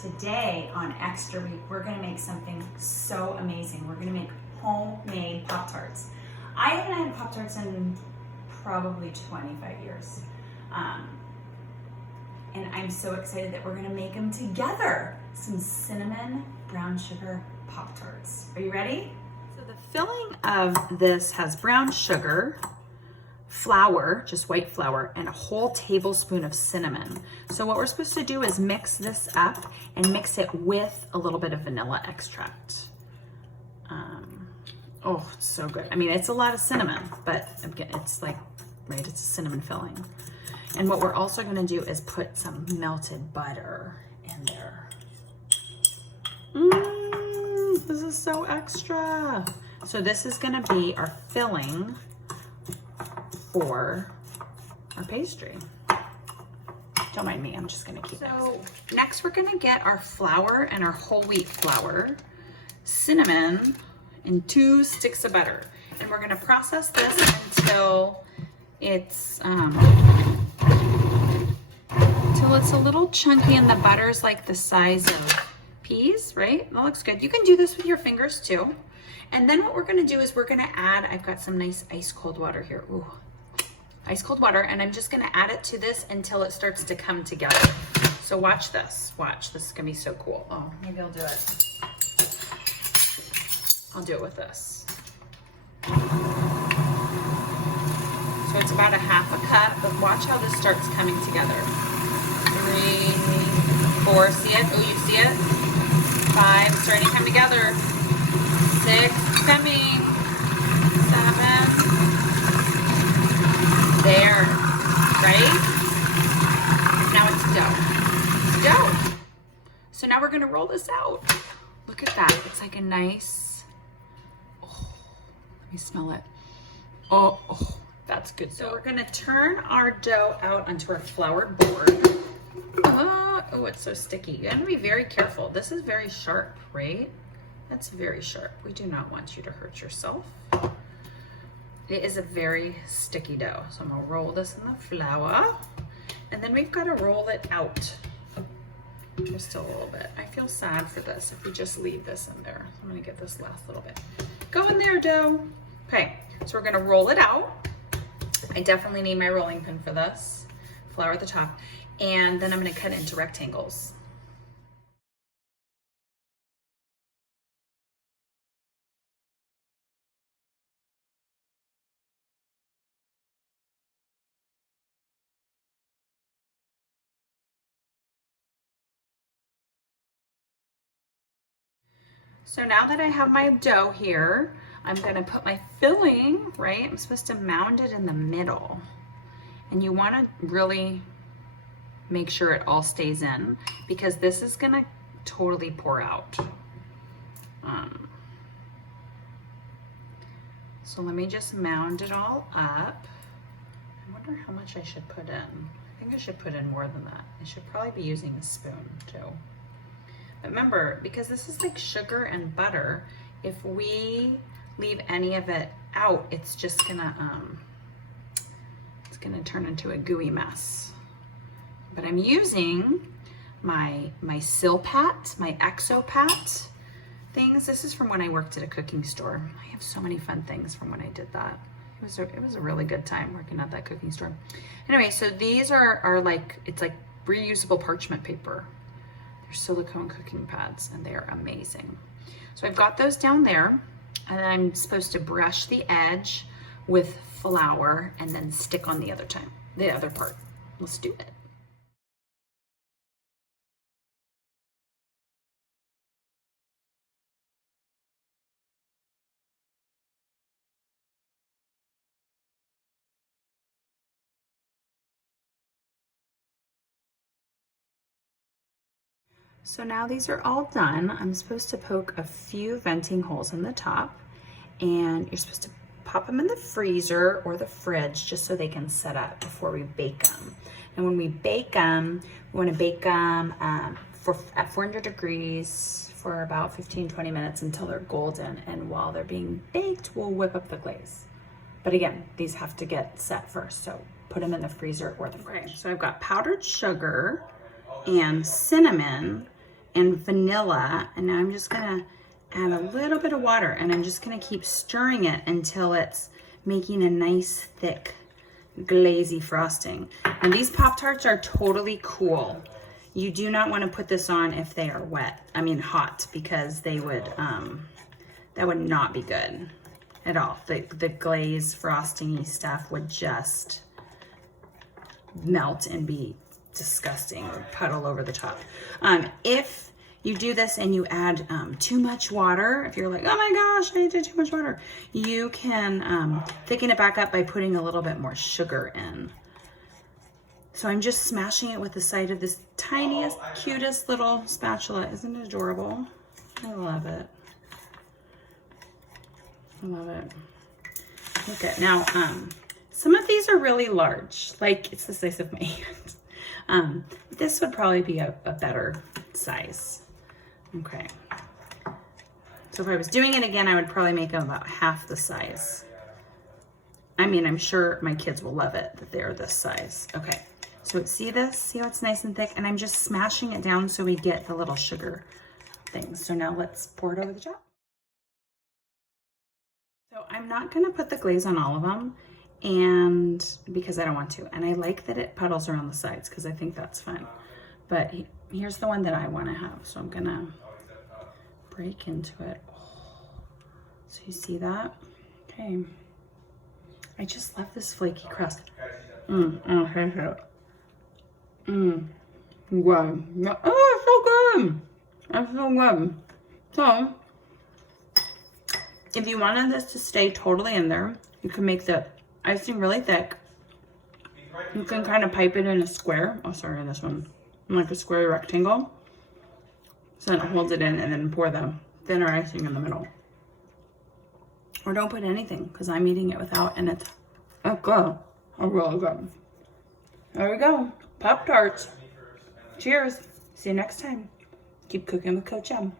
Today on Extra Week, we're gonna make something so amazing. We're gonna make homemade Pop-Tarts. I haven't had Pop-Tarts in probably 25 years. And I'm so excited that we're gonna make them together. Some cinnamon brown sugar Pop-Tarts. Are you ready? So the filling of this has brown sugar, flour, just white flour, and a whole tablespoon of cinnamon. So what we're supposed to do is mix this up and mix it with a little bit of vanilla extract. Oh, it's so good. I mean, it's a lot of cinnamon, but it's like, right, it's a cinnamon filling. And what we're also gonna do is put some melted butter in there. This is so extra. So this is gonna be our filling for our pastry. Don't mind me, I'm just gonna keep mixing. Next we're gonna get our flour and our whole wheat flour, cinnamon, and 2 sticks of butter. And we're gonna process this until it's a little chunky and the butter's like the size of peas, right? That looks good. You can do this with your fingers too. And then what we're gonna do is we're gonna add, I've got some nice ice cold water here. Ooh, ice cold water, and I'm just gonna add it to this until it starts to come together. So watch this, this is gonna be so cool. Oh, maybe I'll do it. I'll do it with this. So it's about a ½ cup, but watch how this starts coming together. 3, 4, see it? Oh, you see it? 5, it's starting to come together. 6, it's coming. 7. There, right? Now it's dough. Dough. So now we're gonna roll this out. Look at that. It's like a nice, oh, let me smell it. Oh, that's good dough. So we're gonna turn our dough out onto our floured board. Oh, it's so sticky. You gotta be very careful. This is very sharp, right? That's very sharp. We do not want you to hurt yourself. It is a very sticky dough. So I'm gonna roll this in the flour, and then we've gotta roll it out just a little bit. I feel sad for this if we just leave this in there. I'm gonna get this last little bit. Go in there, dough. Okay, so we're gonna roll it out. I definitely need my rolling pin for this. Flour at the top. And then I'm gonna cut it into rectangles. So now that I have my dough here, I'm gonna put my filling, right? I'm supposed to mound it in the middle. And you wanna really make sure it all stays in because this is gonna totally pour out. So let me just mound it all up. I wonder how much I should put in. I think I should put in more than that. I should probably be using a spoon too. But remember, because this is like sugar and butter, if we leave any of it out, it's just gonna turn into a gooey mess. But I'm using my Silpat, my Exopat things. This is from when I worked at a cooking store. I have so many fun things from when I did that. It was a really good time working at that cooking store. Anyway, so these are like, it's like reusable parchment paper. They're silicone cooking pads and they are amazing. So I've got those down there, and then I'm supposed to brush the edge with flour and then stick on the other part. Let's do it. So now these are all done. I'm supposed to poke a few venting holes in the top, and you're supposed to pop them in the freezer or the fridge just so they can set up before we bake them. And when we bake them, we want to bake them at 400 degrees for about 15-20 minutes until they're golden. And while they're being baked, we'll whip up the glaze. But again, these have to get set first, so put them in the freezer or the fridge. Okay, so I've got powdered sugar and cinnamon and vanilla. And now I'm just gonna add a little bit of water, and I'm just gonna keep stirring it until it's making a nice thick glazy frosting. And these Pop-Tarts are totally cool. You do not want to put this on if they are wet, I mean hot, because they would, that would not be good at all. The glaze frosting-y stuff would just melt and be disgusting, or puddle over the top. If you do this and you add too much water, if you're like, oh my gosh, I did too much water, you can thicken it back up by putting a little bit more sugar in. So I'm just smashing it with the side of this tiniest, cutest little spatula. Isn't it adorable? I love it. I love it. Okay, now some of these are really large, like it's the size of my hand. This would probably be a better size. Okay. So if I was doing it again, I would probably make them about half the size. I mean, I'm sure my kids will love it that they're this size. Okay. So see this? See how it's nice and thick? And I'm just smashing it down so we get the little sugar things. So now let's pour it over the top. So I'm not gonna put the glaze on all of them, and because I don't want to. And I like that it puddles around the sides because I think that's fun. But here's the one that I wanna have. So I'm gonna break into it. So you see that? Okay. I just love this flaky crust. Wow. Oh, it's so good. That's so good. So, if you wanted this to stay totally in there, you can make the icing really thick. You can kind of pipe it in a square. Oh, sorry, this one. Like a square rectangle. So then it holds it in, and then pour the thinner icing in the middle. Or don't put anything, because I'm eating it without, and it's good. Oh, really good. There we go. Pop-Tarts. Cheers. See you next time. Keep cooking with Coach M.